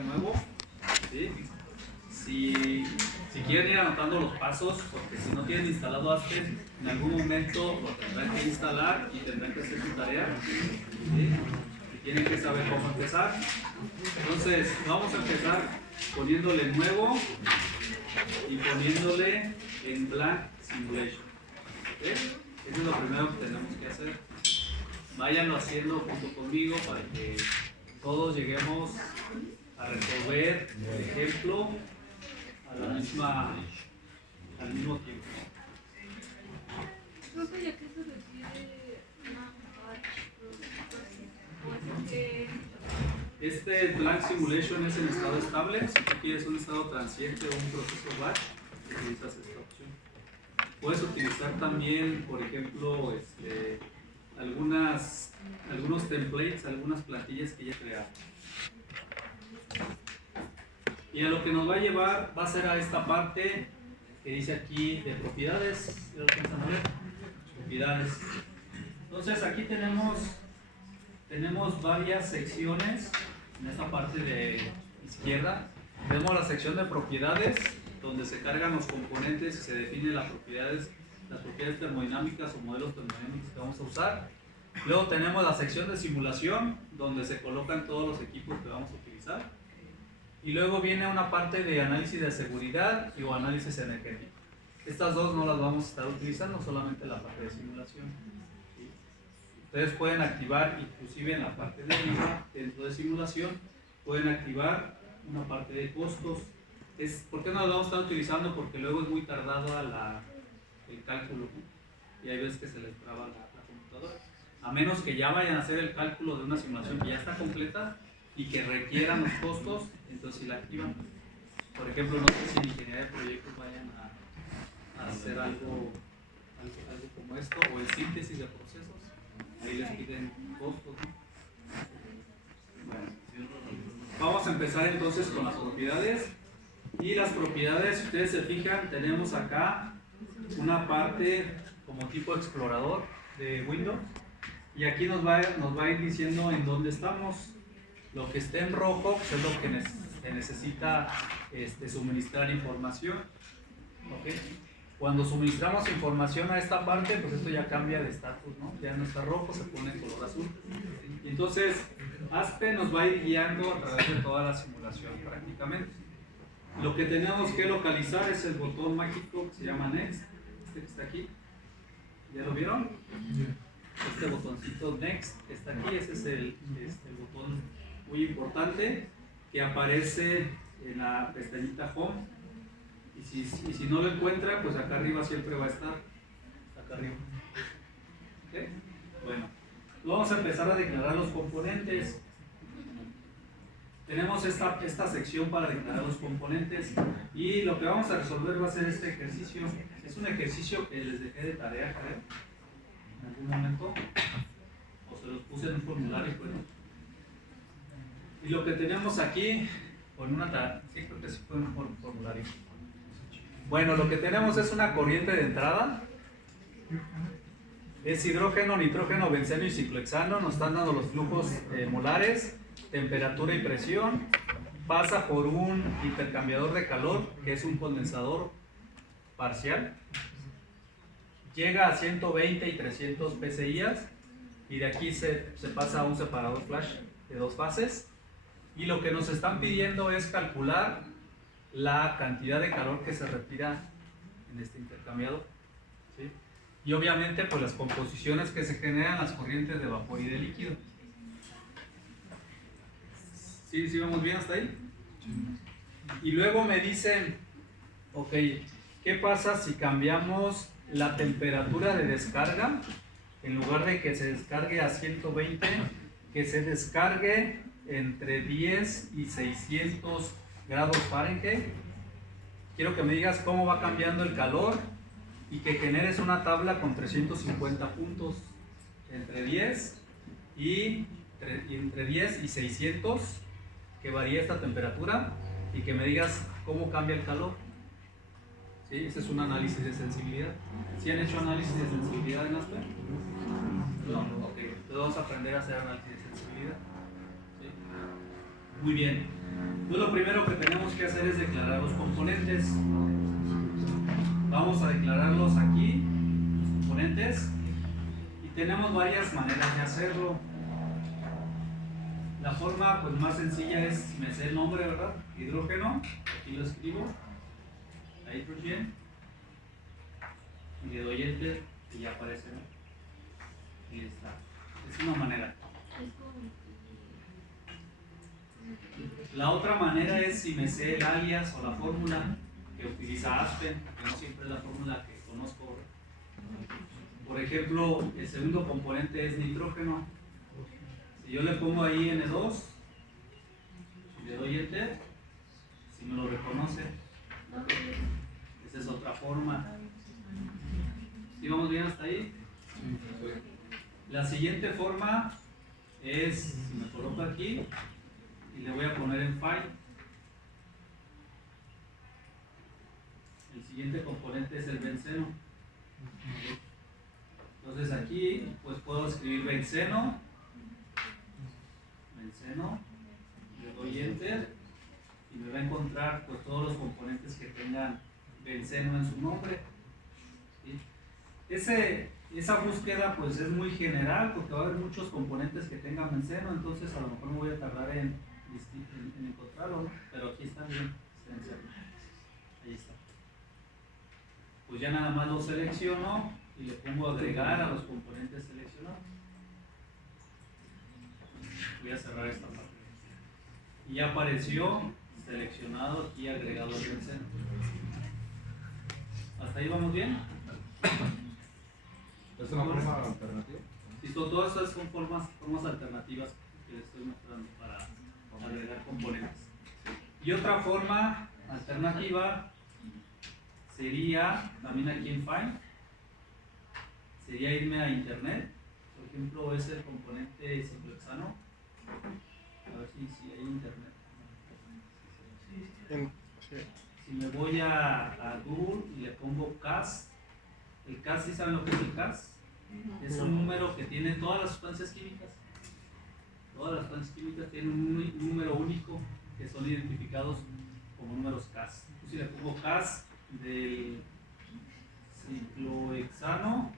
nuevo, ¿sí? Si quieren ir anotando los pasos, porque si no tienen instalado Aspen, en algún momento lo tendrán que instalar y tendrán que hacer su tarea, ¿sí? Y tienen que saber cómo empezar. Entonces, vamos a empezar poniéndole nuevo y poniéndole en blank simulation. ¿Sí? Eso es lo primero que tenemos que hacer. Váyanlo haciendo junto conmigo para que todos lleguemos a resolver el ejemplo al mismo tiempo. Profe, ¿ya qué se refiere una batch? Este blank simulation es en estado estable. Si tú quieres un estado transiente o un proceso batch, utilizas esta opción. Puedes utilizar también, por ejemplo, algunos templates, algunas plantillas que ya crearon. Y a lo que nos va a llevar va a ser a esta parte que dice aquí de propiedades. ¿Ya lo alcanzan a ver? Propiedades. Entonces aquí tenemos varias secciones en esta parte de izquierda. Tenemos la sección de propiedades, donde se cargan los componentes y se definen las propiedades termodinámicas o modelos termodinámicos que vamos a usar. Luego tenemos la sección de simulación, donde se colocan todos los equipos que vamos a utilizar. Y luego viene una parte de análisis de seguridad o análisis energético. Estas dos no las vamos a estar utilizando, solamente la parte de simulación. ¿Sí? Ustedes pueden activar, inclusive en la parte de arriba, dentro de simulación, pueden activar una parte de costos. ¿Por qué no las vamos a estar utilizando? Porque luego es muy tardado el cálculo, ¿no? Y hay veces que se les traba la computadora. A menos que ya vayan a hacer el cálculo de una simulación que ya está completa y que requieran los costos, entonces si la activan. Por ejemplo, no sé si en ingeniería de proyectos vayan a hacer algo como esto, o en síntesis de procesos, ahí les piden costos, ¿no? Bueno, vamos a empezar entonces con las propiedades. Y las propiedades, si ustedes se fijan, tenemos acá una parte como tipo explorador de Windows, y aquí nos va a ir diciendo en dónde estamos. Lo que esté en rojo pues es lo que se necesita suministrar información. ¿Okay? Cuando suministramos información a esta parte, pues esto ya cambia de estatus, ¿no? Ya no está rojo, se pone en color azul. Y entonces, Aspen nos va a ir guiando a través de toda la simulación prácticamente. Lo que tenemos que localizar es el botón mágico que se llama Next, que está aquí. ¿Ya lo vieron? Este botoncito Next que está aquí, ese es el botón muy importante que aparece en la pestañita Home. Y si no lo encuentra, pues acá arriba siempre va a estar. Acá arriba. ¿Okay? Bueno, vamos a empezar a declarar los componentes. Tenemos esta sección para declarar los componentes, y lo que vamos a resolver va a ser este ejercicio. Es un ejercicio que les dejé de tarea, creo, en algún momento, o se los puse en un formulario, pues. Y lo que tenemos aquí, con una tarea, sí, creo que sí fue un formulario. Bueno, lo que tenemos es una corriente de entrada. Es hidrógeno, nitrógeno, benceno y ciclohexano. Nos están dando los flujos molares, temperatura y presión. Pasa por un intercambiador de calor, que es un condensador parcial. Llega a 120 y 300 PSI, y de aquí se pasa a un separador flash de dos fases. Y lo que nos están pidiendo es calcular la cantidad de calor que se retira en este intercambiador, ¿sí? Y obviamente pues las composiciones que se generan, las corrientes de vapor y de líquido. ¿Sí vamos bien hasta ahí? Y luego me dicen, ok, ¿qué pasa si cambiamos la temperatura de descarga? En lugar de que se descargue a 120, que se descargue entre 10 y 600 grados Fahrenheit. Quiero que me digas cómo va cambiando el calor y que generes una tabla con 350 puntos entre 10 y 600, que varía esta temperatura, y que me digas cómo cambia el calor. ¿Sí? Ese es un análisis de sensibilidad. ¿Sí han hecho análisis de sensibilidad en Aspen? No, ok. Entonces vamos a aprender a hacer análisis de sensibilidad. ¿Sí? Muy bien. Pues lo primero que tenemos que hacer es declarar los componentes. Vamos a declararlos aquí, los componentes, y tenemos varias maneras de hacerlo. La forma pues más sencilla es, si me sé el nombre, ¿verdad? Hidrógeno, aquí lo escribo, hydrogen, y le doy enter y ya aparece, ¿no? Y está. Es una manera. La otra manera es si me sé el alias o la fórmula que utiliza Aspen, que no siempre es la fórmula que conozco. Por ejemplo, el segundo componente es nitrógeno. Si yo le pongo ahí N2 y le doy enter, si me lo reconoce, esa es otra forma. ¿Sí vamos bien hasta ahí? La siguiente forma es, si me coloco aquí y le voy a poner en file, el siguiente componente es el benceno. Entonces aquí pues puedo escribir benceno, le doy enter y me va a encontrar pues todos los componentes que tengan benceno en su nombre. ¿Sí? Esa búsqueda pues es muy general porque va a haber muchos componentes que tengan benceno, entonces a lo mejor me voy a tardar en encontrarlo, ¿no? Pero aquí está bien, ahí está. Pues ya nada más lo selecciono y le pongo agregar a los componentes seleccionados. Voy a cerrar esta parte. Y ya apareció seleccionado aquí agregado al benceno. ¿Hasta ahí vamos bien? ¿Es una forma alternativa? Sí, todas esas son formas alternativas que les estoy mostrando para agregar componentes. Y otra forma alternativa sería, también aquí en File, sería irme a internet. Por ejemplo, es el componente ciclohexano. A ver si hay internet. Si me voy a Google y le pongo CAS, el CAS, ¿sí saben lo que es el CAS? Es un número que tiene todas las sustancias químicas. Todas las sustancias químicas tienen un número único que son identificados como números CAS. Si le pongo CAS del ciclohexano,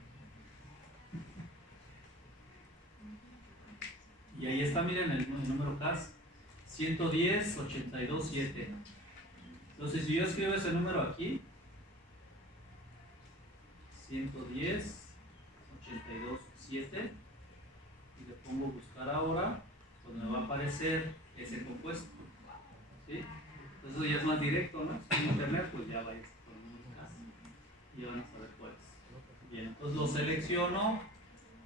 y ahí está, miren el número CAS 110-82-7. Entonces, si yo escribo ese número aquí, 110-82-7, y le pongo buscar ahora, pues me va a aparecer ese compuesto. ¿Sí? Entonces ya es más directo, ¿no? Si en internet, pues ya vais con el número CAS y van a saber cuál es. Bien, entonces lo selecciono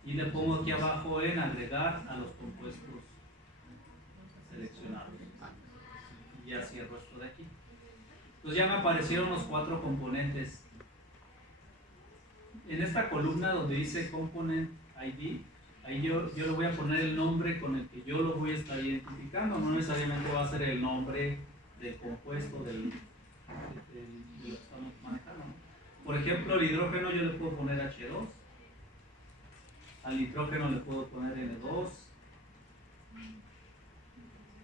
y le pongo aquí abajo en agregar a los compuestos seleccionados. Y ya cierro esto de aquí. Entonces ya me aparecieron los 4 componentes. En esta columna donde dice Component ID, ahí yo le voy a poner el nombre con el que yo lo voy a estar identificando. No necesariamente va a ser el nombre del compuesto de lo que estamos manejando, ¿no? Por ejemplo, el hidrógeno yo le puedo poner H2, al nitrógeno le puedo poner N2,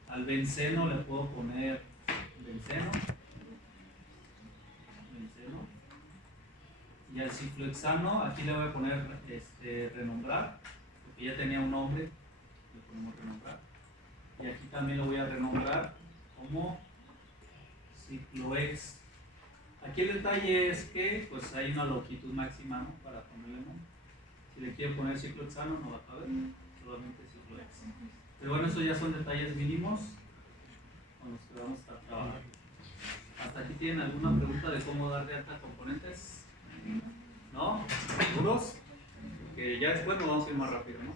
al benceno le puedo poner benceno, y al ciclohexano aquí le voy a poner renombrar, porque ya tenía un nombre, le ponemos renombrar, y aquí también lo voy a renombrar como ciclohex. Aquí el detalle es que pues hay una longitud máxima, ¿no?, para ponerle nombre. Si le quiero poner ciclohexano no va a caber, solamente ciclohex. Pero bueno, estos ya son detalles mínimos con los que vamos a estar trabajando. ¿Hasta aquí tienen alguna pregunta de cómo dar de alta componentes? ¿No? ¿Seguros? Que ya después nos vamos a ir más rápido, ¿no?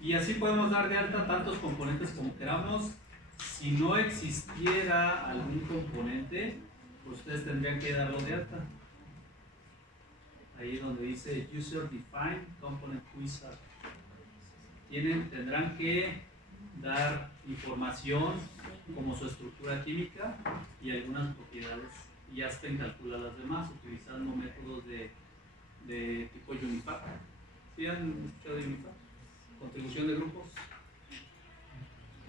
Y así podemos dar de alta tantos componentes como queramos. Si no existiera algún componente, ustedes tendrían que darlo de alta. Ahí donde dice User Defined Component Wizard. Tendrán que dar información como su estructura química y algunas propiedades. Y Aspen calcula las demás utilizando métodos de tipo Unifact. ¿Sí han escuchado de Unifact? Contribución de grupos.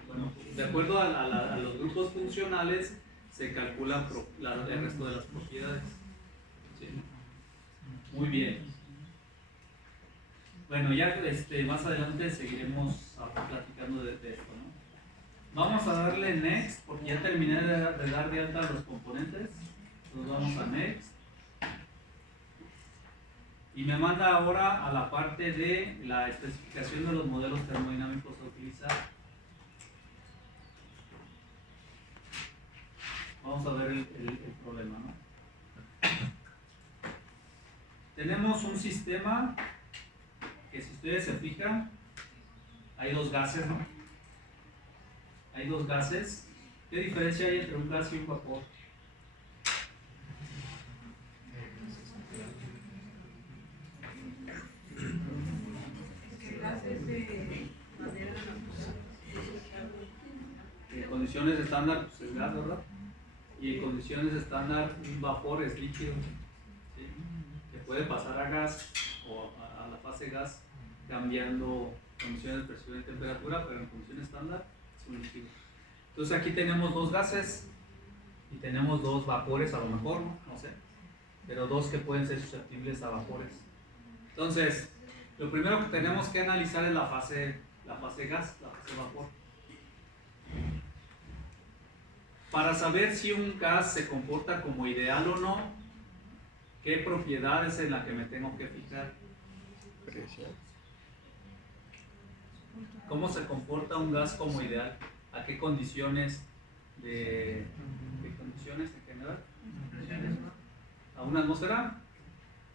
Bueno, De acuerdo a los grupos funcionales, se calcula el resto de las propiedades. ¿Sí? Muy bien. Bueno, ya más adelante seguiremos platicando de esto, ¿no? Vamos a darle Next, porque ya terminé de dar de alta los componentes. Entonces vamos a Next. Y me manda ahora a la parte de la especificación de los modelos termodinámicos a utilizar. Vamos a ver el problema, ¿no? Tenemos un sistema que, si ustedes se fijan, hay dos gases, ¿no? Hay dos gases. ¿Qué diferencia hay entre un gas y un vapor? En condiciones estándar, pues es gas, ¿verdad? Y en condiciones estándar, un vapor es líquido, ¿sí? Que puede pasar a gas o a la fase gas cambiando condiciones de presión y temperatura, pero en condiciones estándar es un líquido. Entonces aquí tenemos dos gases y tenemos dos vapores, a lo mejor, no sé, pero dos que pueden ser susceptibles a vapores. Entonces, lo primero que tenemos que analizar es la fase gas, la fase vapor. Para saber si un gas se comporta como ideal o no, ¿qué propiedad es en la que me tengo que fijar? ¿Cómo se comporta un gas como ideal? ¿A qué condiciones ¿qué condiciones en general? ¿A una atmósfera?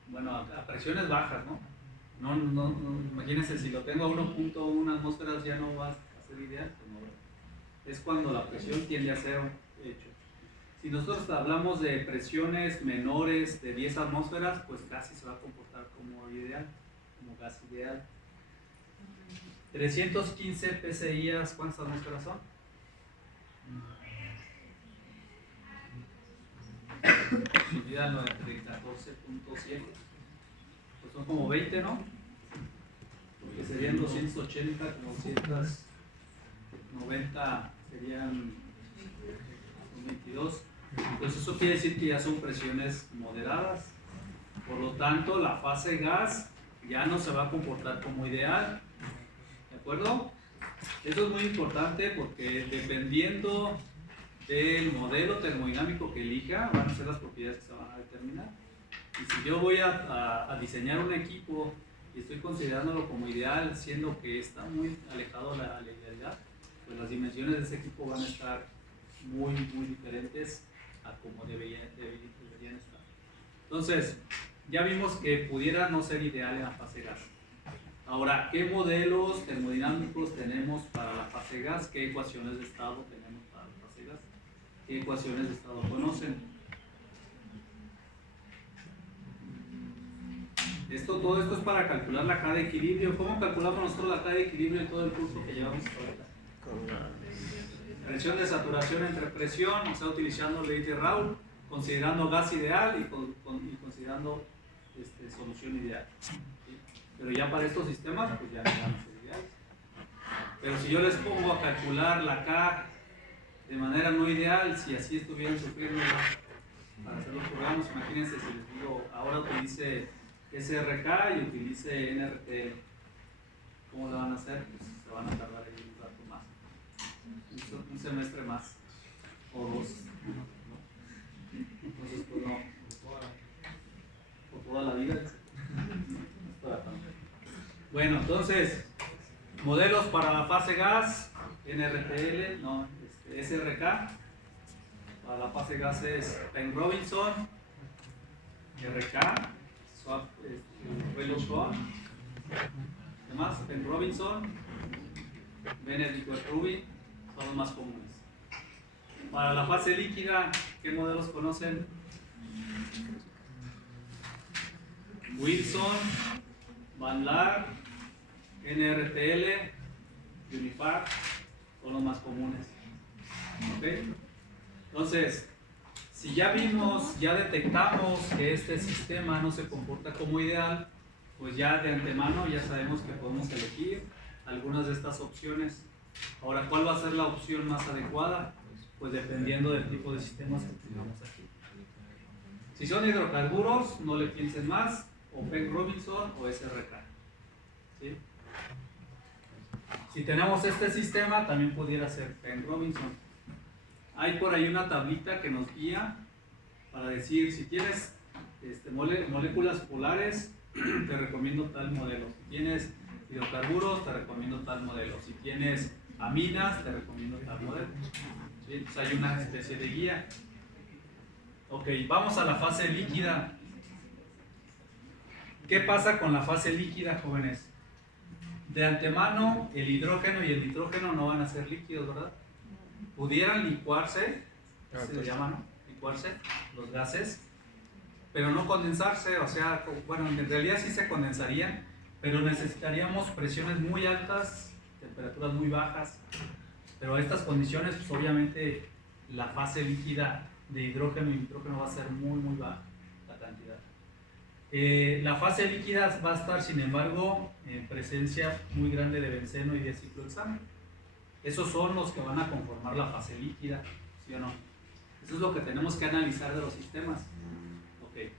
Bueno, a presiones bajas, ¿no? No, imagínense, si lo tengo a 1.1 atmósferas ya no va a ser ideal. Es cuando la presión tiende a cero, de hecho. Si nosotros hablamos de presiones menores de 10 atmósferas, pues casi se va a comportar como ideal, como gas ideal. 315 psi, ¿cuántas atmósferas son? Divídalo entre 14.7. Pues son como 20, ¿no? Porque serían 280, como 290 serían 22. Entonces eso quiere decir que ya son presiones moderadas. Por lo tanto, la fase gas ya no se va a comportar como ideal. ¿De acuerdo? Eso es muy importante porque dependiendo del modelo termodinámico que elija, van a ser las propiedades que se van a determinar. Y si yo voy a diseñar un equipo y estoy considerándolo como ideal, siendo que está muy alejado a la idealidad, pues las dimensiones de ese equipo van a estar muy diferentes a como deberían estar. Entonces, ya vimos que pudiera no ser ideal en la fase gas. Ahora, ¿qué modelos termodinámicos tenemos para la fase gas? ¿Qué ecuaciones de estado tenemos para la fase gas? ¿Qué ecuaciones de estado conocen? Todo esto es para calcular la K de equilibrio. ¿Cómo calculamos nosotros la K de equilibrio en todo el curso que llevamos ahorita? Presión de saturación entre presión, o sea, utilizando ley de Raoult, considerando gas ideal y considerando solución ideal. ¿Sí? Pero ya para estos sistemas, pues ya no van a ser ideales. Pero si yo les pongo a calcular la K de manera no ideal, si así estuvieran sufriendo para hacer los programas, imagínense si les digo, ahora utilice SRK y utilice NRTL. ¿Cómo lo van a hacer? Pues se van a tardar ahí un rato más. Un semestre más. O dos. Entonces, pues no. Por toda la vida. Bueno, entonces, modelos para la fase gas, NRTL, no, SRK. Para la fase gas es Penn-Robinson, RK, Rayleigh-Cohen. ¿Qué más? Penn-Robinson, Bennett-Rubin, son los más comunes. Para la fase líquida, ¿qué modelos conocen? Wilson, Van Laar, NRTL, Unifar, son los más comunes. ¿Ok? Entonces, si ya vimos, ya detectamos que este sistema no se comporta como ideal, pues ya de antemano ya sabemos que podemos elegir algunas de estas opciones. Ahora, ¿cuál va a ser la opción más adecuada? Pues dependiendo del tipo de sistemas que tengamos aquí. Si son hidrocarburos, no le piensen más, o Penn Robinson o SRK. ¿Sí? Si tenemos este sistema, también pudiera ser Penn Robinson. Hay por ahí una tablita que nos guía para decir, si tienes moléculas polares, te recomiendo tal modelo. Si tienes hidrocarburos, te recomiendo tal modelo. Si tienes aminas, te recomiendo tal modelo. ¿Sí? Entonces hay una especie de guía. Ok, vamos a la fase líquida. ¿Qué pasa con la fase líquida, jóvenes? De antemano, el hidrógeno y el nitrógeno no van a ser líquidos, ¿verdad? Pudieran licuarse, se llama, ¿no? Licuarse, los gases, pero no condensarse, o sea, bueno, en realidad sí se condensarían, pero necesitaríamos presiones muy altas, temperaturas muy bajas, pero a estas condiciones, pues obviamente la fase líquida de hidrógeno y nitrógeno va a ser muy baja la cantidad. La fase líquida va a estar, sin embargo, en presencia muy grande de benceno y de ciclohexano. Esos son los que van a conformar la fase líquida, ¿sí o no? Eso es lo que tenemos que analizar de los sistemas. Ok.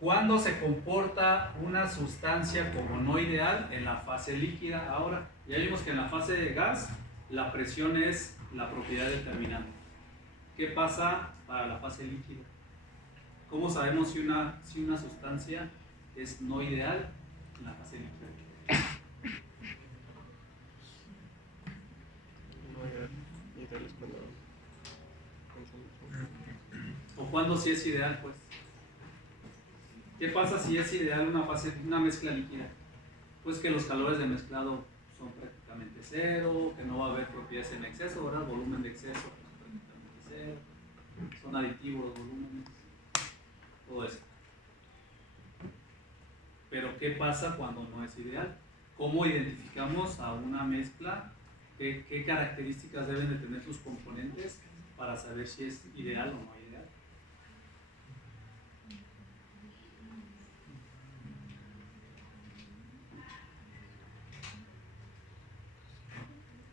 ¿Cuándo se comporta una sustancia como no ideal en la fase líquida? Ahora, ya vimos que en la fase de gas, la presión es la propiedad determinante. ¿Qué pasa para la fase líquida? ¿Cómo sabemos si una sustancia es no ideal en la fase líquida? ¿O cuándo sí es ideal, pues? ¿Qué pasa si es ideal una mezcla líquida? Pues que los calores de mezclado son prácticamente cero, que no va a haber propiedades en exceso, ¿verdad? Volumen de exceso es prácticamente cero, son aditivos los volúmenes, todo eso. Pero ¿qué pasa cuando no es ideal? ¿Cómo identificamos a una mezcla? ¿Qué características deben de tener sus componentes para saber si es ideal o no ideal?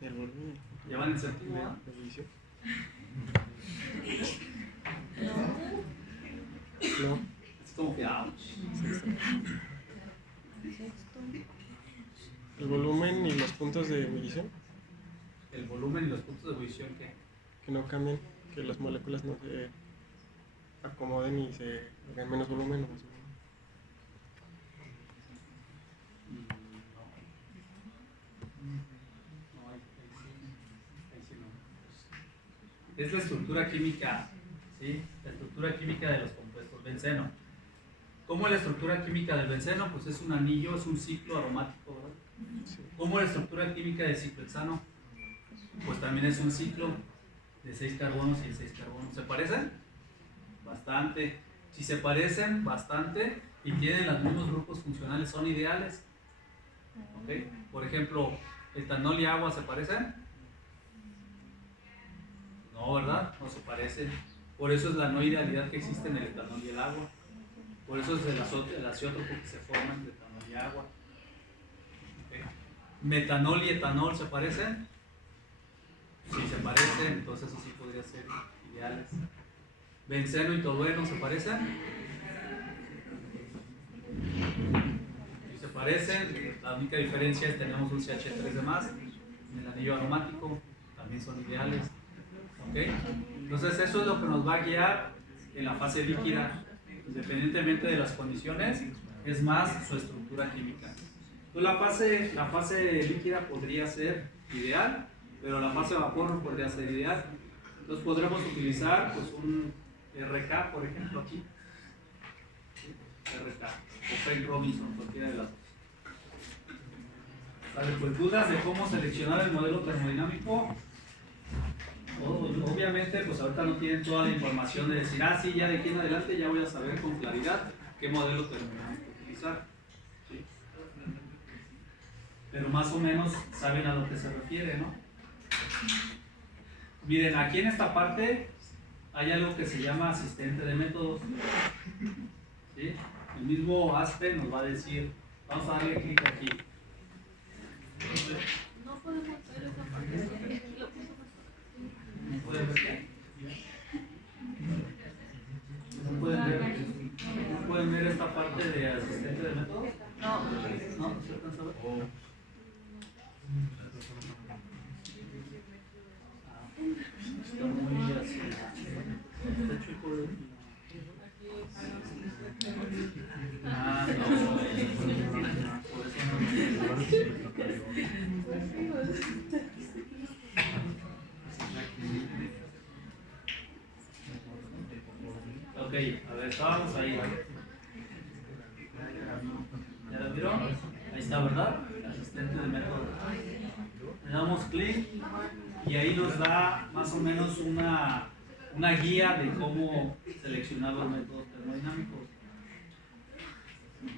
El volumen. ¿Ya van en séptimo? La división. No. Es como que, ouch. El volumen y los puntos de ebullición. El volumen y los puntos de ebullición, ¿qué? Que no cambien, que las moléculas no se acomoden y se hagan menos volumen o más volumen. No. Es la estructura química, ¿sí? La estructura química de los compuestos. Benceno. ¿Cómo es la estructura química del benceno? Pues es un anillo, es un ciclo aromático, ¿verdad? Sí. ¿Cómo es la estructura química del ciclohexano? Pues también es un ciclo de 6 carbonos y de 6 carbonos. ¿Se parecen? Bastante. Si se parecen bastante y tienen los mismos grupos funcionales, son ideales. ¿Okay? Por ejemplo, etanol y agua, ¿se parecen? No, ¿verdad? No se parecen. Por eso es la no idealidad que existe en el etanol y el agua. Por eso es el azeótropo que se forma entre etanol y agua. ¿Okay? ¿Metanol y etanol se parecen? Si se parecen, entonces eso sí podría ser ideales. ¿Benceno y tolueno se parecen? Si se parecen, la única diferencia es que tenemos un CH3 de más en el anillo aromático, también son ideales. ¿Okay? Entonces eso es lo que nos va a guiar en la fase líquida, independientemente de las condiciones, es más su estructura química. Entonces la fase líquida podría ser ideal, pero la fase de vapor no podría ser ideal. Entonces podremos utilizar pues, un RK, por ejemplo, aquí. RK o Penn Robinson, cualquiera de las dos. Vale, pues dudas de cómo seleccionar el modelo termodinámico. Obviamente, pues ahorita no tienen toda la información de decir, sí, ya de aquí en adelante ya voy a saber con claridad qué modelo termodinámico utilizar. ¿Sí? Pero más o menos saben a lo que se refiere, ¿no? Miren, aquí en esta parte hay algo que se llama asistente de métodos. ¿Sí? El mismo ASPE nos va a decir, vamos a darle clic aquí. No podemos ver esa parte de lo que ¿No pueden ver qué? ¿No pueden ver esta parte de asistente de método? no. ¿No? ¿Se alcanza a ver? Está muy así. Está chico de... Ah, no. Por eso no. Ok, a ver, estábamos ahí. ¿Ya lo vieron? Ahí está, ¿verdad? Asistente de método. Le damos clic y ahí nos da más o menos una guía de cómo seleccionar los métodos termodinámicos.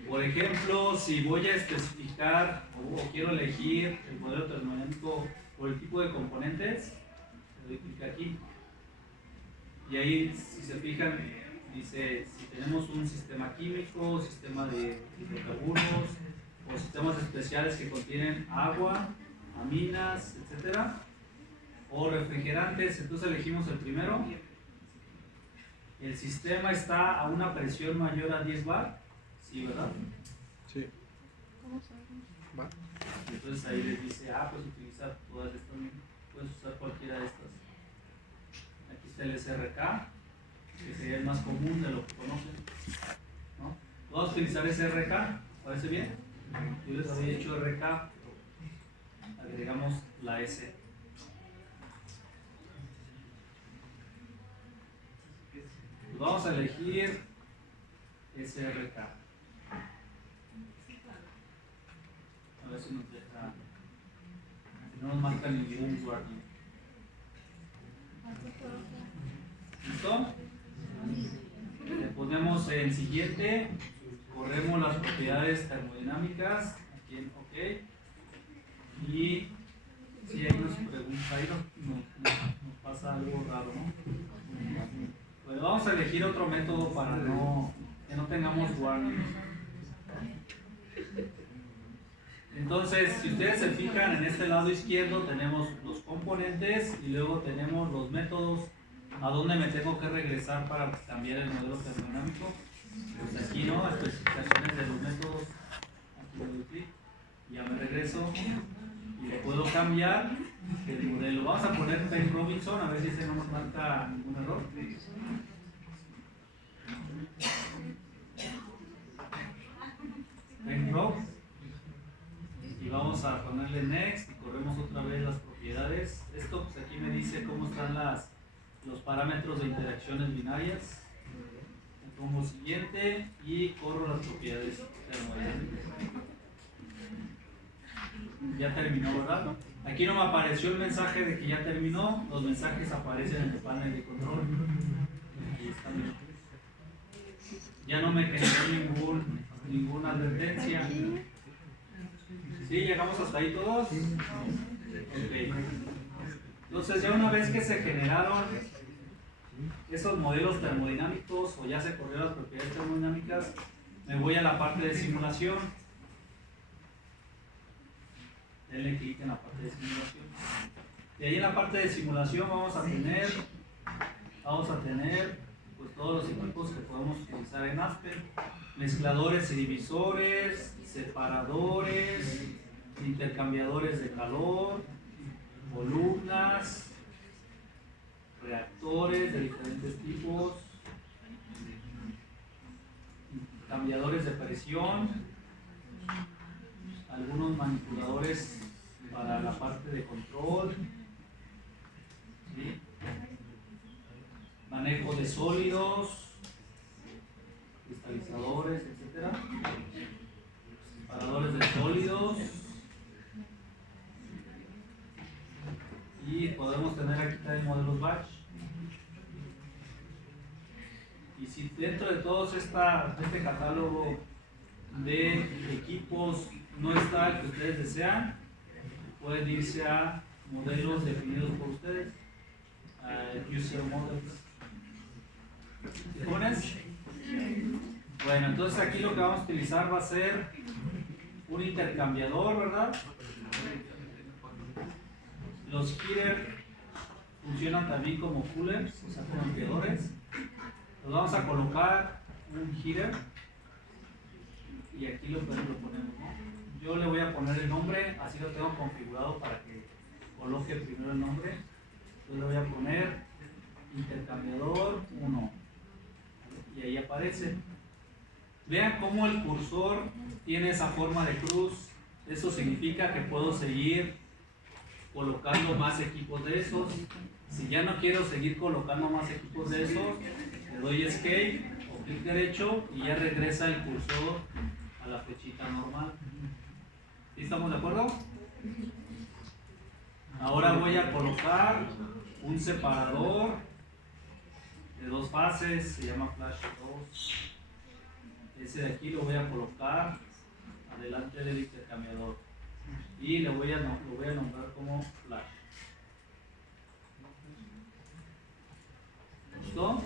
Por ejemplo, si voy a especificar o quiero elegir el modelo termodinámico por el tipo de componentes, le doy clic aquí. Y ahí, si se fijan, dice si tenemos un sistema químico, sistema de hidrocarburos o sistemas especiales que contienen agua, aminas, etcétera, o refrigerantes. Entonces elegimos el primero. El sistema está a una presión mayor a 10 bar, ¿sí, verdad? Sí. Va. Entonces ahí les dice, pues utilizar todas estas, puedes usar cualquiera de estas. Aquí está el SRK, que sería el más común de lo que conocen, ¿no? Vamos a utilizar SRK, ¿parece bien? Yo les había hecho RK, agregamos la S. Pues vamos a elegir SRK. A ver si nos deja, si no nos marca ningún warning. ¿Listo? Le ponemos en siguiente, corremos las propiedades termodinámicas, aquí en OK, y si ahí nos pregunta, ahí nos pasa algo raro, ¿no? Bueno, vamos a elegir otro método para que no tengamos warning. Entonces, si ustedes se fijan, en este lado izquierdo tenemos los componentes y luego tenemos los métodos. ¿A dónde me tengo que regresar para cambiar el modelo termodinámico? Pues aquí, ¿no? Especificaciones de los métodos. Aquí le doy clic, ya me regreso y le puedo cambiar el modelo. Vamos a poner Penn Robinson, a ver si ese no nos marca ningún error. Penn Rob. Y vamos a ponerle Next y corremos otra vez las propiedades. Esto, pues aquí me dice cómo están los parámetros de interacciones binarias. Le pongo siguiente y corro las propiedades termodinámicas. Ya terminó, ¿verdad? Aquí no me apareció el mensaje de que ya terminó. Los mensajes aparecen en el panel de control. Aquí están. Ya no me generó ninguna advertencia. ¿Sí? ¿Llegamos hasta ahí todos? Ok. Entonces, ya una vez que se generaron esos modelos termodinámicos o ya se corrieron las propiedades termodinámicas, me voy a la parte de simulación. Denle clic en la parte de simulación. Y ahí en la parte de simulación vamos a tener pues, todos los equipos que podemos utilizar en Aspen: mezcladores y divisores, separadores, intercambiadores de calor, columnas, reactores de diferentes tipos, cambiadores de presión, algunos manipuladores para la parte de control, ¿sí? Manejo de sólidos, cristalizadores, etc. Separadores de sólidos. Y podemos tener aquí también modelos batch. Y si dentro de todos este catálogo de equipos no está el que ustedes desean, pueden irse a modelos definidos por ustedes, a user models. ¿Pones? Bueno, entonces aquí lo que vamos a utilizar va a ser un intercambiador, ¿verdad? Los heater funcionan también como coolers, o sea, como enfriadores. Los vamos a colocar un heater y aquí lo ponemos, ¿no? Yo le voy a poner el nombre, así lo tengo configurado para que coloque primero el nombre. Entonces le voy a poner intercambiador 1 y ahí aparece. Vean cómo el cursor tiene esa forma de cruz. Eso significa que puedo seguir colocando más equipos de esos. Si ya no quiero seguir colocando más equipos de esos, le doy escape o clic derecho y ya regresa el cursor a la flechita normal. ¿Sí estamos de acuerdo? Ahora voy a colocar un separador de 2 fases, se llama flash 2. Ese de aquí lo voy a colocar adelante del intercambiador y lo voy a nombrar como flash. ¿Listo?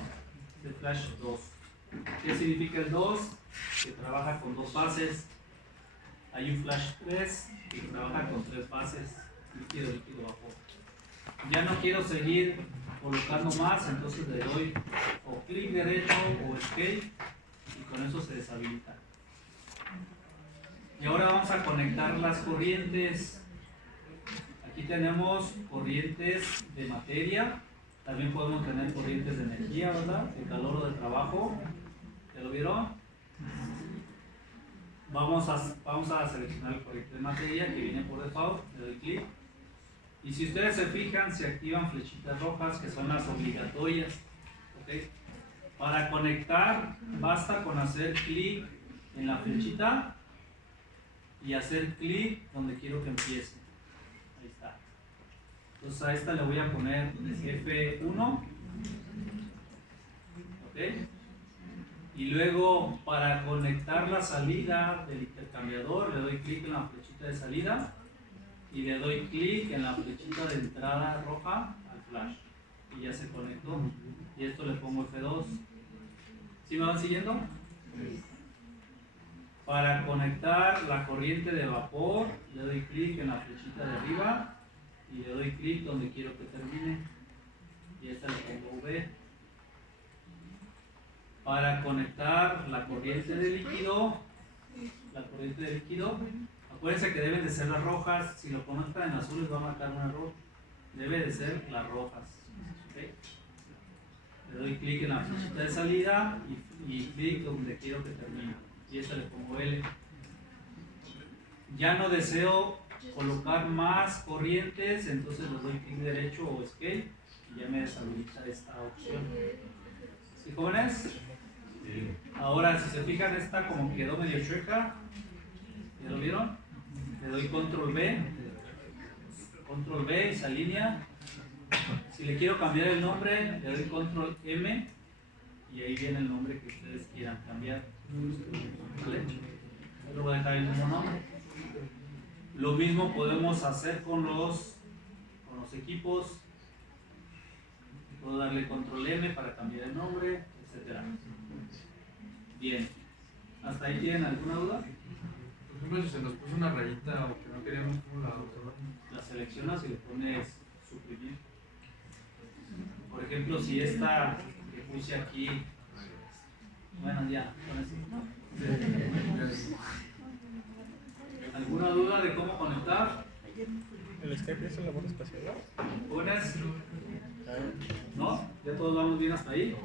De flash 2. ¿Qué significa el 2? Que trabaja con 2 fases. Hay un flash 3 que trabaja con 3 fases, líquido, líquido, vapor. Ya no quiero seguir colocando más, entonces le doy o clic derecho o escape y con eso se deshabilita. Y ahora vamos a conectar las corrientes. Aquí tenemos corrientes de materia, también podemos tener corrientes de energía, ¿verdad? De calor o de trabajo. ¿Ya lo vieron? Vamos a seleccionar el corriente de materia que viene por default, le doy clic. Y si ustedes se fijan, se activan flechitas rojas que son las obligatorias. ¿Okay? Para conectar, basta con hacer clic en la flechita y hacer clic donde quiero que empiece. Ahí está. Entonces a esta le voy a poner F1. ¿Okay? Y luego para conectar la salida del intercambiador le doy clic en la flechita de salida y le doy clic en la flechita de entrada roja al flash y ya se conectó. Y esto le pongo F2. ¿Sí me van siguiendo? Para conectar la corriente de vapor le doy clic en la flechita de arriba y le doy clic donde quiero que termine y esta le pongo V. Para conectar la corriente de líquido, acuérdense que deben de ser las rojas. Si lo conectan en azul les va a marcar un error. Debe de ser las rojas. ¿Okay? Le doy clic en la flechita de salida y clic donde quiero que termine. Y esta le pongo L. Ya no deseo colocar más corrientes, entonces le doy clic derecho o escape y ya me deshabilita esta opción. ¿Sí, jóvenes? Ahora, si se fijan, esta como quedó medio chueca. ¿Ya lo vieron? Le doy control B y se alinea. Si le quiero cambiar el nombre, le doy control M y ahí viene el nombre que ustedes quieran cambiar. ¿Vale? Lo voy a dejar el mismo nombre. Lo mismo podemos hacer con los equipos. Puedo darle control M para cambiar el nombre, etc. Bien. ¿Hasta ahí tienen alguna duda? Por ejemplo, si se nos puso una rayita o que no queríamos cómo la seleccionas y le pones suprimir. Por ejemplo, si esta que puse aquí, bueno, ya, con eso. ¿Alguna duda de cómo conectar? ¿El Skype es la labor espacial? ¿Jóvenes? ¿No? ¿Ya todos vamos bien hasta ahí?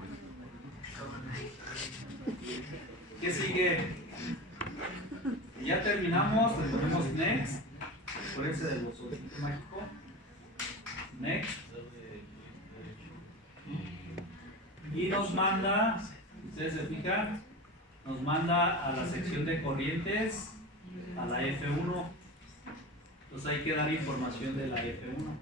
¿Qué sigue? Ya terminamos, le ponemos Next. Acuérdense del botoncito mágico. Next. Y nos manda, ustedes se fijan, nos manda a la sección de corrientes, a la F1. Entonces hay que dar información de la F1.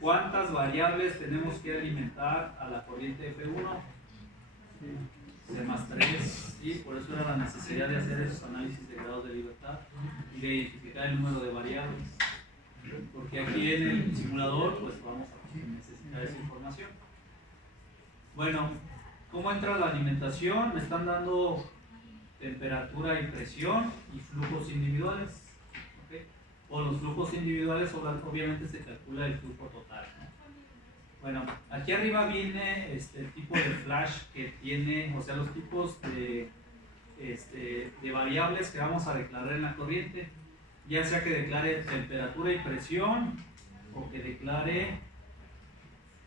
¿Cuántas variables tenemos que alimentar a la corriente F1? C más 3, ¿sí? Por eso era la necesidad de hacer esos análisis de grados de libertad y de identificar el número de variables. Porque aquí en el simulador pues vamos a necesitar esa información. Bueno, ¿cómo entra la alimentación? Me están dando temperatura y presión y flujos individuales. ¿Okay? Con los flujos individuales obviamente se calcula el flujo total, ¿no? Bueno, aquí arriba viene el tipo de flash que tiene, o sea, los tipos de variables que vamos a declarar en la corriente, ya sea que declare temperatura y presión o que declare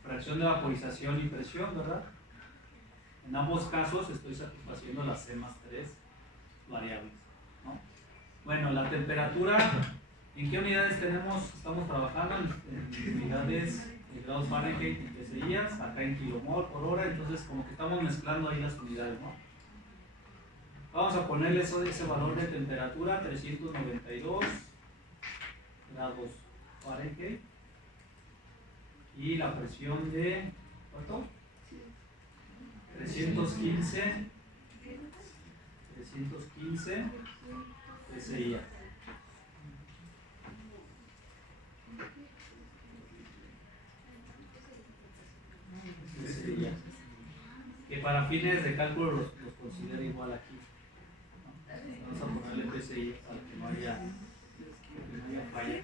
fracción de vaporización y presión, ¿verdad? En ambos casos estoy satisfaciendo las C más 3 variables, ¿no? Bueno, la temperatura, ¿en qué unidades estamos trabajando? En unidades de grados Fahrenheit y PSI, acá en kilomol por hora, entonces como que estamos mezclando ahí las unidades, ¿no? Vamos a ponerle ese valor de temperatura, 392 grados Fahrenheit, y la presión de, ¿cuánto? 315 PSI. Que para fines de cálculo los considero igual aquí, ¿no? Vamos a ponerle PSI para que no haya falla.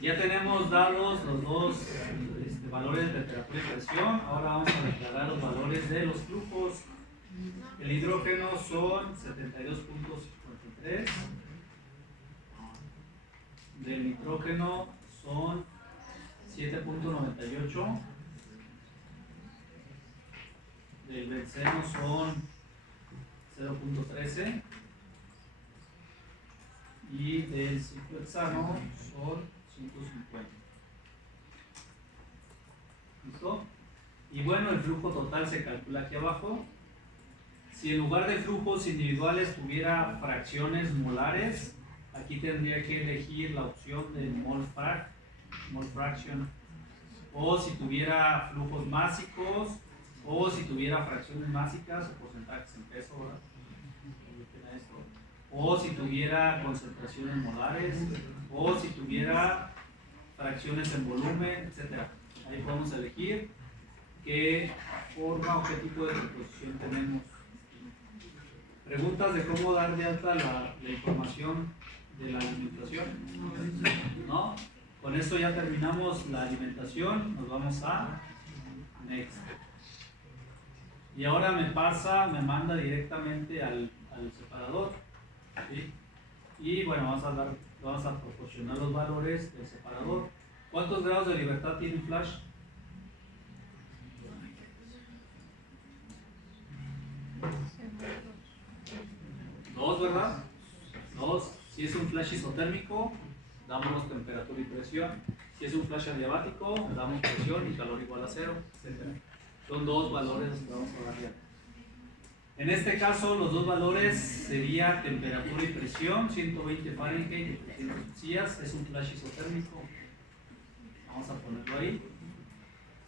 Ya tenemos dados los dos valores de temperatura y presión. Ahora vamos a declarar los valores de los flujos. El hidrógeno son 72.53. Del nitrógeno son 7.98. Del benceno son 0.13. Y del ciclohexano son 150. ¿Listo? Y bueno, el flujo total se calcula aquí abajo. Si en lugar de flujos individuales tuviera fracciones molares, aquí tendría que elegir la opción de mol fraction. O si tuviera flujos másicos, o si tuviera fracciones másicas o porcentajes en peso, ¿verdad? O si tuviera concentraciones molares, o si tuviera fracciones en volumen, etc. Ahí podemos elegir qué forma o qué tipo de composición tenemos. Preguntas de cómo dar de alta la información de la alimentación, ¿no? Con esto ya terminamos la alimentación, nos vamos a Next. Y ahora me manda directamente al separador, ¿sí? Y bueno, vamos a proporcionar los valores del separador. ¿Cuántos grados de libertad tiene Flash? 2, ¿verdad? 2. Si es un flash isotérmico, damos temperatura y presión. Si es un flash adiabático, damos presión y calor igual a 0, etc. Son 2 valores que vamos a variar. En este caso, los 2 valores sería temperatura y presión, 120 Fahrenheit y 300 Celsius. Es un flash isotérmico. Vamos a ponerlo ahí.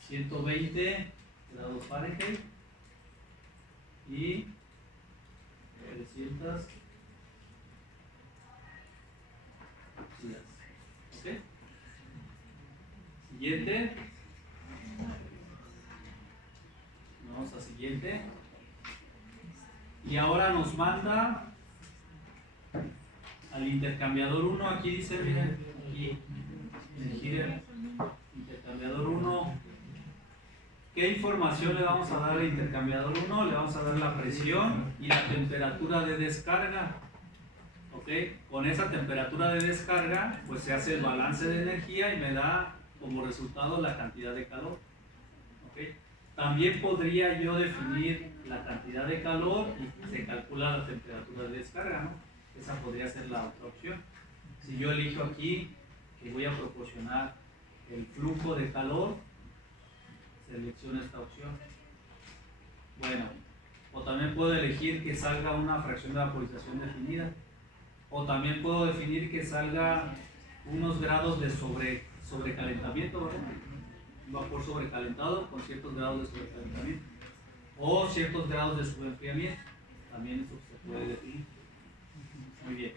120 grados Fahrenheit y 300 Celsius. ¿Ok? Siguiente. Vamos a siguiente. Y ahora nos manda al intercambiador 1. Aquí dice, miren, aquí elegir el intercambiador 1. ¿Qué información le vamos a dar al intercambiador 1? Le vamos a dar la presión y la temperatura de descarga. ¿Ok? Con esa temperatura de descarga, pues se hace el balance de energía y me da como resultado la cantidad de calor. ¿Ok? También podría yo definir la cantidad de calor y se calcula la temperatura de descarga, ¿no? Esa podría ser la otra opción. Si yo elijo aquí que voy a proporcionar el flujo de calor, selecciono esta opción. Bueno, o también puedo elegir que salga una fracción de vaporización definida, o también puedo definir que salga unos grados de sobrecalentamiento, ¿verdad? Un vapor sobrecalentado con ciertos grados de sobrecalentamiento o ciertos grados de subenfriamiento. También eso se puede definir. Muy bien.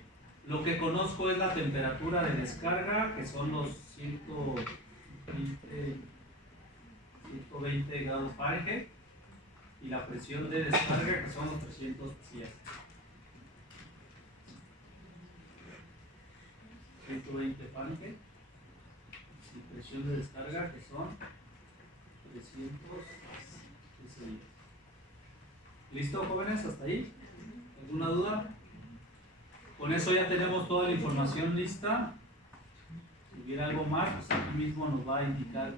Lo que conozco es la temperatura de descarga, que son los 120 grados Fahrenheit, y la presión de descarga, que son los 300 Celsius. 120 Fahrenheit y presión de descarga que son 300 PSI. ¿Listo, jóvenes? ¿Hasta ahí? ¿Alguna duda? Con eso ya tenemos toda la información lista. Si hubiera algo más, pues aquí mismo nos va a indicar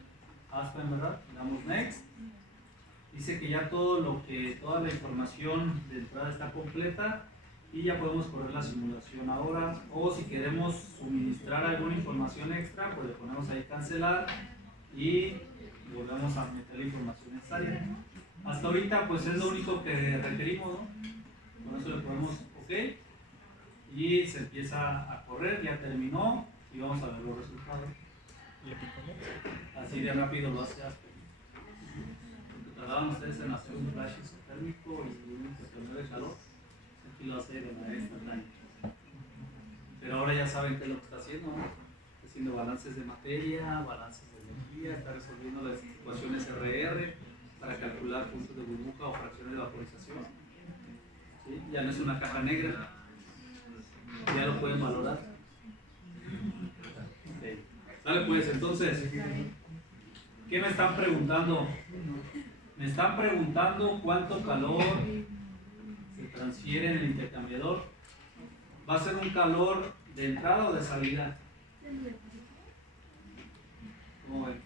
Aspen, ¿verdad? Le damos Next. Dice que ya toda la información de entrada está completa y ya podemos correr la simulación ahora. O si queremos suministrar alguna información extra, pues le ponemos ahí cancelar y volvemos a meter la información necesaria. Hasta ahorita pues es lo único que requerimos, ¿no? Con eso le ponemos OK y se empieza a correr, ya terminó y vamos a ver los resultados. Así de rápido lo hace Aspen. Porque tardaban ustedes en hacer un flash isotérmico y un intercambio de calor, aquí lo hace de manera instantánea. Pero ahora ya saben qué es lo que está haciendo, ¿no? Está haciendo balances de materia, balances de energía, está resolviendo las ecuaciones RR para calcular puntos de burbuja o fracciones de vaporización. ¿Sí? Ya no es una caja negra, ya lo pueden valorar. Okay. Dale pues, entonces, ¿qué me están preguntando? Me están preguntando cuánto calor se transfiere en el intercambiador. ¿Va a ser un calor de entrada o de salida? ¿Cómo ven?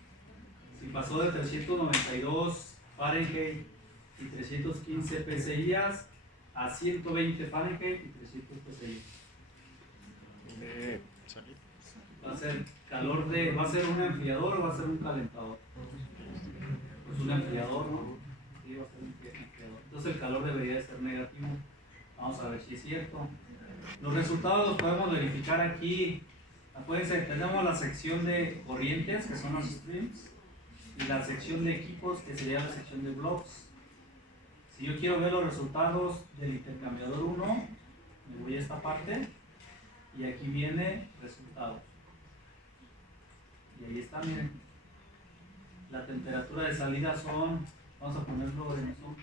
Si pasó de 392 Fahrenheit y 315 PSI a 120 Fahrenheit y 300 PSI. ¿Va a ser va a ser un enfriador o va a ser un calentador? Pues un enfriador, ¿no? Sí, va a ser un enfriador. Entonces el calor debería de ser negativo. Vamos a ver si es cierto. Los resultados los podemos verificar aquí. Acuérdense, tenemos la sección de corrientes, que son los streams, y la sección de equipos, que sería la sección de blocks. Si yo quiero ver los resultados del intercambiador 1, me voy a esta parte y aquí viene resultados. Y ahí está, miren. La temperatura de salida son, vamos a ponerlo en zoom.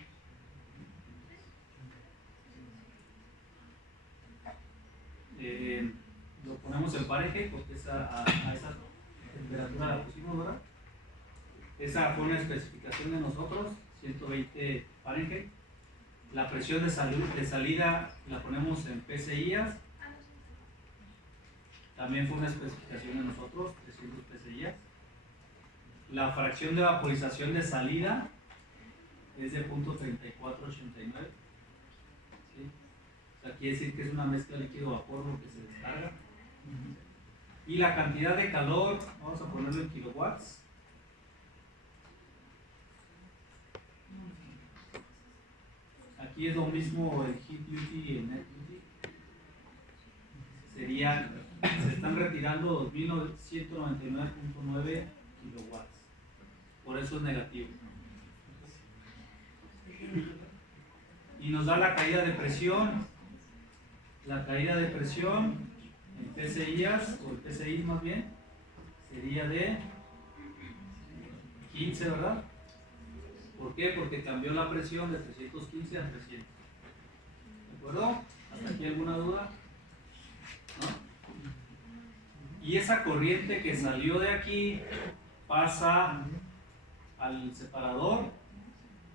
Lo ponemos en Fahrenheit porque a esa temperatura la pusimos, ¿verdad? Esa fue una especificación de nosotros, 120 Fahrenheit. La presión de salida la ponemos en PSI. También fue una especificación de nosotros, 300 PSI. La fracción de vaporización de salida es de 0.3489. ¿Sí? O sea, quiere decir que es una mezcla líquido-vapor porque se descarga. Y la cantidad de calor, vamos a ponerlo en kilowatts. Aquí es lo mismo el heat duty y el net duty. Se están retirando 2199.9 kilowatts. Por eso es negativo. Y nos da la caída de presión. La caída de presión en PSI, o el PSI más bien, sería de 15, ¿verdad? ¿Por qué? Porque cambió la presión de 315 a 300. ¿De acuerdo? ¿Hasta aquí alguna duda? ¿No? Y esa corriente que salió de aquí pasa al separador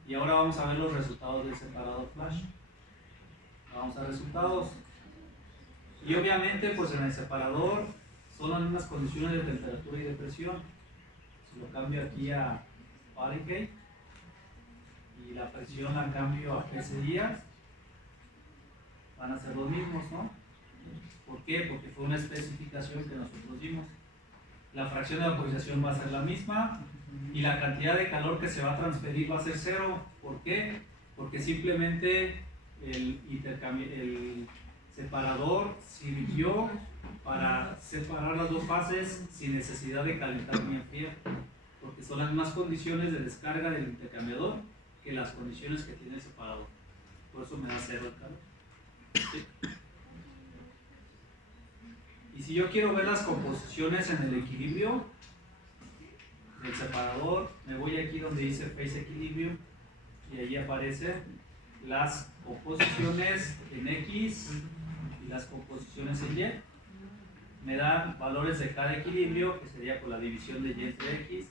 y ahora vamos a ver los resultados del separador flash. Vamos a resultados. Y obviamente pues en el separador son las mismas condiciones de temperatura y de presión. Si lo cambio aquí a Fahrenheit y la presión la cambio a PSI, van a ser los mismos, ¿no? ¿Por qué? Porque fue una especificación que nosotros dimos. La fracción de vaporización va a ser la misma y la cantidad de calor que se va a transferir va a ser cero. ¿Por qué? Porque simplemente el separador sirvió para separar las dos fases sin necesidad de calentar ni enfriar, porque son las mismas condiciones de descarga del intercambiador que las condiciones que tiene el separador. Por eso me da cero el calor. ¿Sí? Y si yo quiero ver las composiciones en el equilibrio del separador, me voy aquí donde dice Phase Equilibrium y ahí aparecen las composiciones en X y las composiciones en Y. me dan valores de cada equilibrio, que sería con la división de y entre x,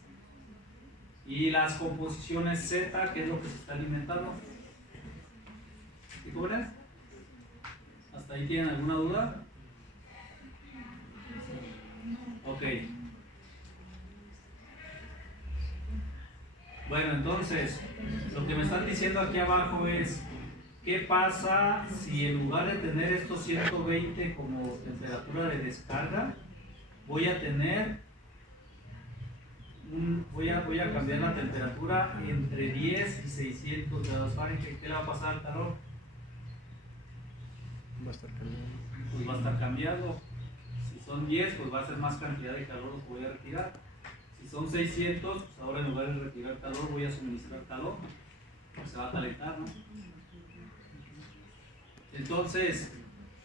y las composiciones z, que es lo que se está alimentando. ¿Sí, jóvenes? ¿Hasta ahí tienen alguna duda? Ok. Bueno, entonces, lo que me están diciendo aquí abajo es, ¿qué pasa si en lugar de tener estos 120 como temperatura de descarga, voy a tener, voy a cambiar la temperatura entre 10 y 600 grados Fahrenheit? ¿Qué le va a pasar al calor? Va a estar cambiando. Pues va a estar cambiando. Si son 10, pues va a ser más cantidad de calor lo que voy a retirar. Si son 600, pues ahora en lugar de retirar calor voy a suministrar calor. Pues se va a calentar, ¿no? Entonces,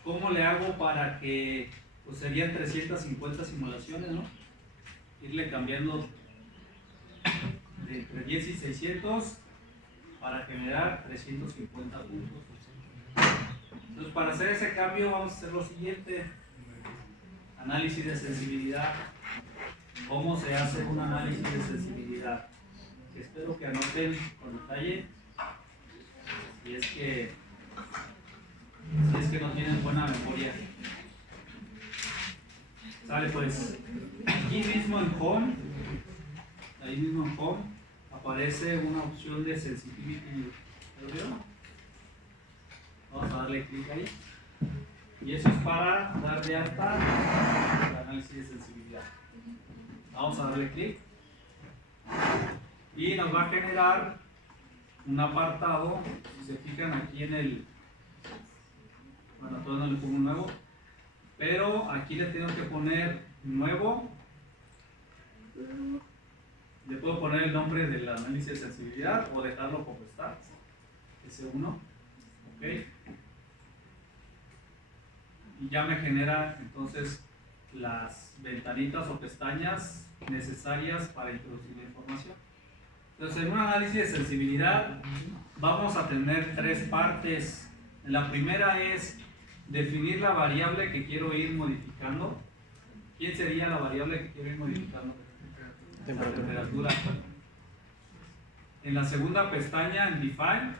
¿cómo le hago para que, pues serían 350 simulaciones, ¿no? Irle cambiando de entre 10 y 600 para generar 350 puntos. Entonces, para hacer ese cambio vamos a hacer lo siguiente. Análisis de sensibilidad. ¿Cómo se hace un análisis de sensibilidad? Espero que anoten con detalle. Si es que no tienen buena memoria. Sale pues. Aquí mismo en Home, ahí mismo en Home, aparece una opción de sensitivity. ¿Lo vieron? Vamos a darle clic ahí. Y eso es para dar de alta el análisis de sensibilidad. Vamos a darle clic. Y nos va a generar un apartado. Si se fijan aquí en el... Bueno, todavía no le pongo un nuevo. Pero aquí le tengo que poner nuevo. Le puedo poner el nombre del análisis de sensibilidad o dejarlo como está. S1. Ok. Y ya me genera entonces las ventanitas o pestañas necesarias para introducir la información. Entonces, en un análisis de sensibilidad vamos a tener tres partes. La primera es definir la variable que quiero ir modificando. ¿Quién sería la variable que quiero ir modificando? La temperatura. En la segunda pestaña, en Define,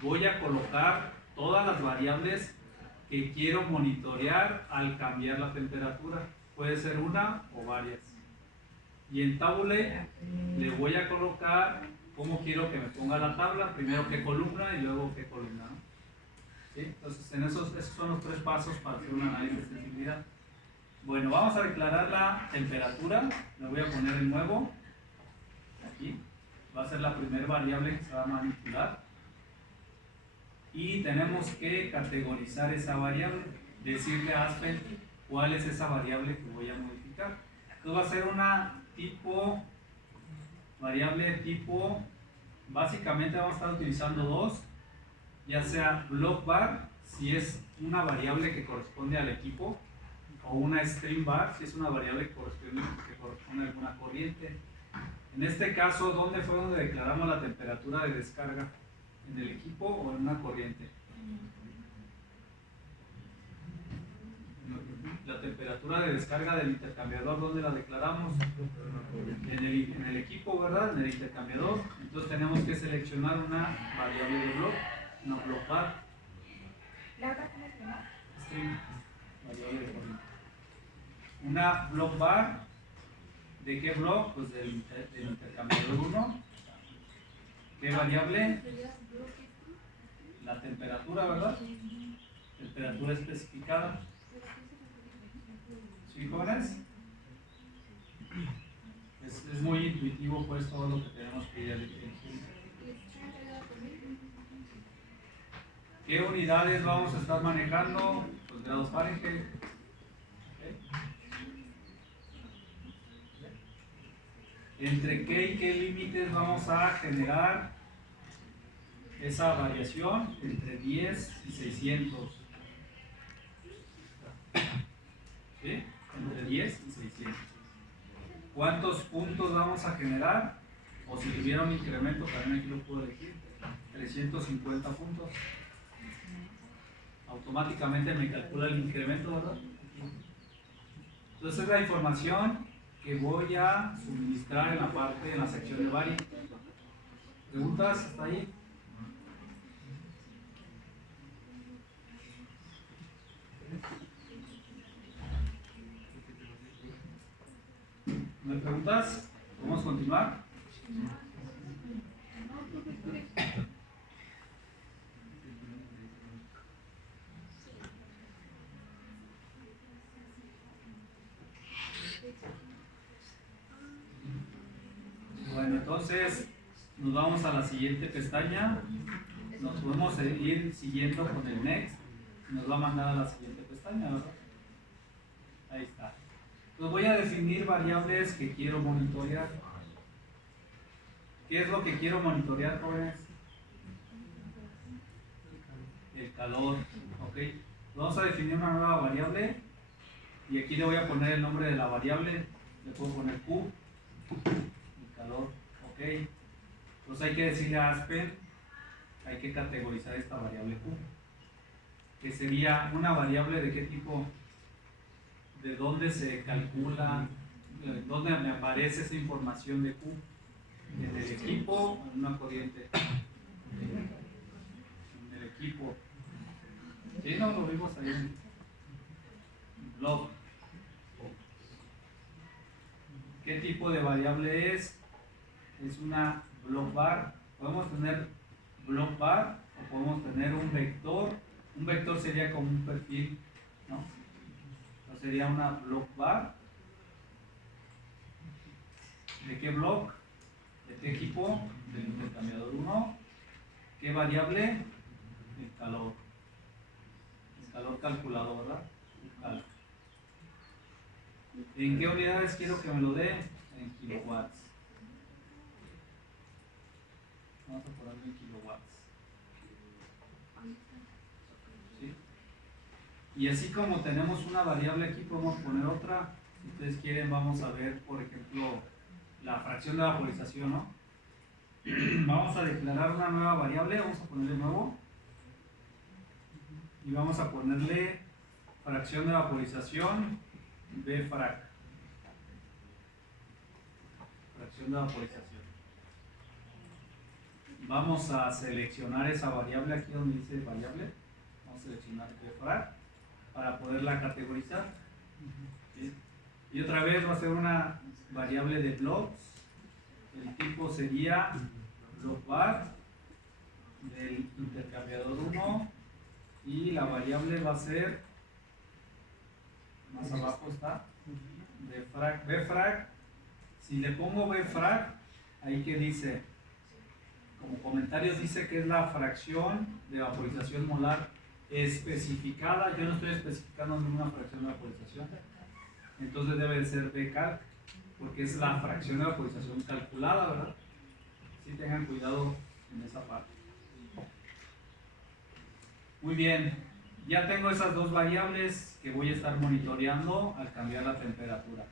voy a colocar todas las variables que quiero monitorear al cambiar la temperatura. Puede ser una o varias. Y en Tabulate le voy a colocar cómo quiero que me ponga la tabla. Primero qué columna y luego qué columna, ¿no? ¿Sí? Entonces, esos son los tres pasos para hacer un análisis de sensibilidad. Bueno, vamos a declarar la temperatura. Le voy a poner el nuevo. Aquí. Va a ser la primera variable que se va a manipular. Y tenemos que categorizar esa variable. Decirle a Aspen cuál es esa variable que voy a modificar. Entonces va a ser una tipo, variable tipo, básicamente vamos a estar utilizando dos, ya sea block bar, si es una variable que corresponde al equipo, o una stream bar, si es una variable que corresponde a alguna corriente. En este caso, ¿dónde fue donde declaramos la temperatura de descarga? ¿En el equipo o en una corriente? La temperatura de descarga del intercambiador, ¿dónde la declaramos? En el equipo, ¿verdad? En el intercambiador. Entonces tenemos que seleccionar una variable de block, una block bar. ¿La otra cómo se llama? Stream, variable de corriente. Una block bar, ¿de qué block? Pues del intercambiador 1. ¿Qué variable? La temperatura, ¿verdad? Temperatura especificada. ¿Sí, jóvenes? Es muy intuitivo pues todo lo que tenemos que ir elegir. ¿Qué unidades vamos a estar manejando? Pues grados Fahrenheit. ¿Entre qué y qué límites vamos a generar esa variación? Entre 10 y 600. ¿Sí? Entre 10 y 600. ¿Cuántos puntos vamos a generar? O si tuviera un incremento, también aquí lo puedo elegir. 350 puntos. Automáticamente me calcula el incremento, ¿verdad? Entonces es la información que voy a suministrar en la sección de vari. ¿Preguntas hasta ahí? ¿Me preguntas? ¿Podemos continuar? Bueno, entonces nos vamos a la siguiente pestaña. Nos podemos ir siguiendo con el next. Nos va a mandar a la siguiente pestaña, ¿verdad? Ahí está. Entonces voy a definir variables que quiero monitorear. ¿Qué es lo que quiero monitorear, jóvenes? El calor, ¿ok? Vamos a definir una nueva variable y aquí le voy a poner el nombre de la variable. Le puedo poner Q, el calor, ¿ok? Entonces hay que decirle a Aspen, hay que categorizar esta variable Q, que sería una variable de qué tipo, de dónde se calcula, dónde me aparece esa información de Q, en el equipo o en una corriente. En el equipo. Sí, no lo vimos ahí en blog. ¿Qué tipo de variable es? Es una block bar. Podemos tener block bar o podemos tener un vector. Un vector sería como un perfil, ¿no? Entonces sería una block bar. ¿De qué block? ¿De qué equipo? Del intercambiador 1. ¿Qué variable? El calor. El calor calculado, ¿verdad? El calor. ¿En qué unidades quiero que me lo dé? En kilowatts. Vamos a ponerlo en kilowatts. ¿Sí? Y así como tenemos una variable aquí, podemos poner otra. Si ustedes quieren, vamos a ver, por ejemplo, la fracción de vaporización, ¿no? Vamos a declarar una nueva variable, vamos a ponerle nuevo. Y vamos a ponerle fracción de vaporización Bfrac. Fracción de vaporización. Vamos a seleccionar esa variable aquí donde dice variable. Vamos a seleccionar Bfrac para poderla categorizar. ¿Sí? Y otra vez va a ser una variable de blocks. El tipo sería block bar del intercambiador 1 y la variable va a ser, más abajo está, Bfrac. Si le pongo Bfrac, ahí que dice, como comentarios dice que es la fracción de vaporización molar especificada. Yo no estoy especificando ninguna fracción de vaporización, entonces debe de ser Bcalc, porque es la fracción de vaporización calculada, ¿verdad? Sí, tengan cuidado en esa parte. Muy bien, ya tengo esas dos variables que voy a estar monitoreando al cambiar la temperatura.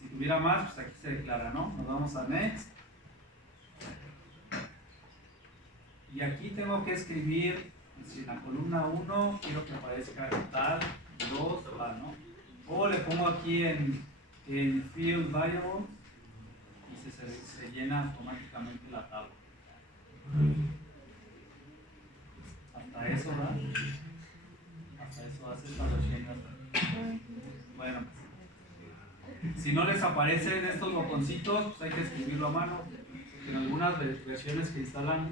Si tuviera más, pues aquí se declara, ¿no? Nos vamos a Next. Y aquí tengo que escribir, si en la columna 1 quiero que aparezca tal, 2, tal, ¿no? O le pongo aquí en Field Variable y se llena automáticamente la tabla. Hasta eso, ¿verdad? Hasta eso hace esta versión. Bueno, si no les aparecen estos botoncitos, pues hay que escribirlo a mano. En algunas versiones que instalan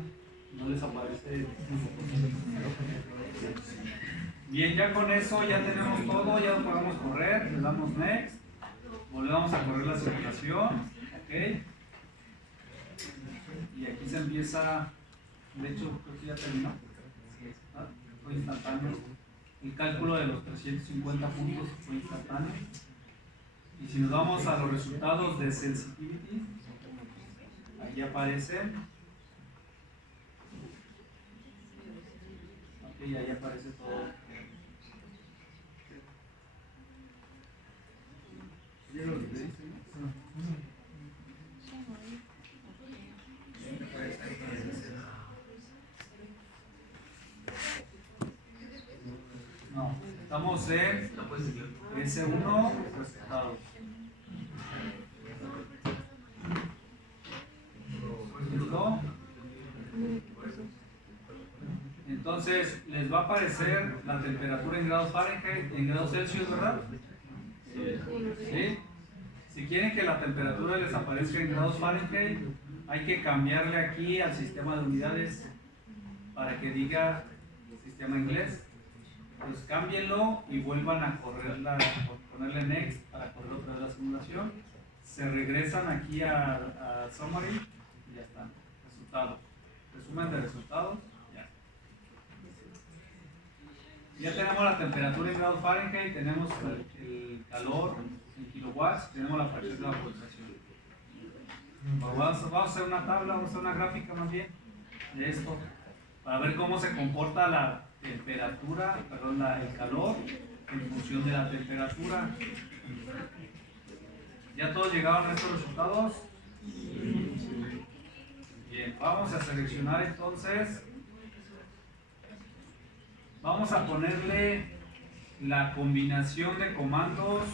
no les aparece estos botoncitos. Bien, ya con eso ya tenemos todo, ya lo podemos correr. Le damos Next. Volvemos a correr la simulación. Ok. Y aquí se empieza, de hecho creo que ya terminó. Fue instantáneo. El cálculo de los 350 puntos fue instantáneo. Y si nos vamos a los resultados de sensitivity, aquí aparecen. Ok, ahí aparece todo. No, estamos en S1, resultados. ¿Listo? Entonces, les va a aparecer la temperatura en grados Fahrenheit, en grados Celsius, ¿verdad? ¿Sí? Si quieren que la temperatura les aparezca en grados Fahrenheit, hay que cambiarle aquí al sistema de unidades para que diga sistema inglés. Pues cámbienlo y vuelvan a correrla, ponerle next para correr otra vez la simulación. Se regresan aquí a summary y ya está. Resultados. Resumen de resultados. Ya tenemos la temperatura en grados Fahrenheit, tenemos el calor en kilowatts, tenemos la fracción de vaporización. Vamos a hacer una tabla, vamos a hacer una gráfica más bien de esto, para ver cómo se comporta la temperatura, perdón, el calor en función de la temperatura. ¿Ya todos llegaron a estos resultados? Bien, vamos a seleccionar entonces. Vamos a ponerle la combinación de comandos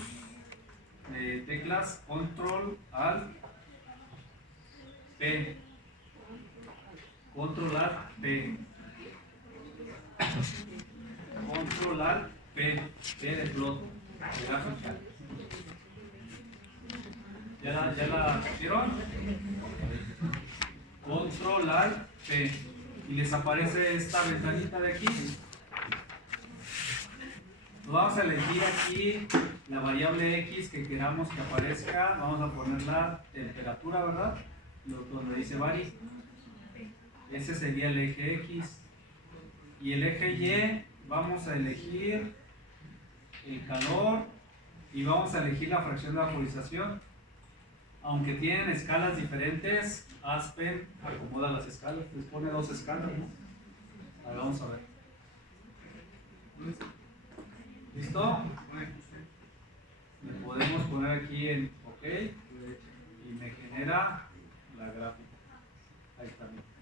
de teclas Control Alt P. Control Alt P. Control Alt P. P de plot, de gráfica. ¿Ya la pusieron? Control Alt P. Y les aparece esta ventanita de aquí. Vamos a elegir aquí la variable X que queramos que aparezca. Vamos a poner la temperatura, ¿verdad? Donde dice vari. Ese sería el eje X. Y el eje Y, vamos a elegir el calor y vamos a elegir la fracción de vaporización. Aunque tienen escalas diferentes, Aspen acomoda las escalas. Les pone dos escalas, ¿no? A ver, vamos a ver. ¿Listo? Le podemos poner aquí en OK y me genera la gráfica. Ahí está bien.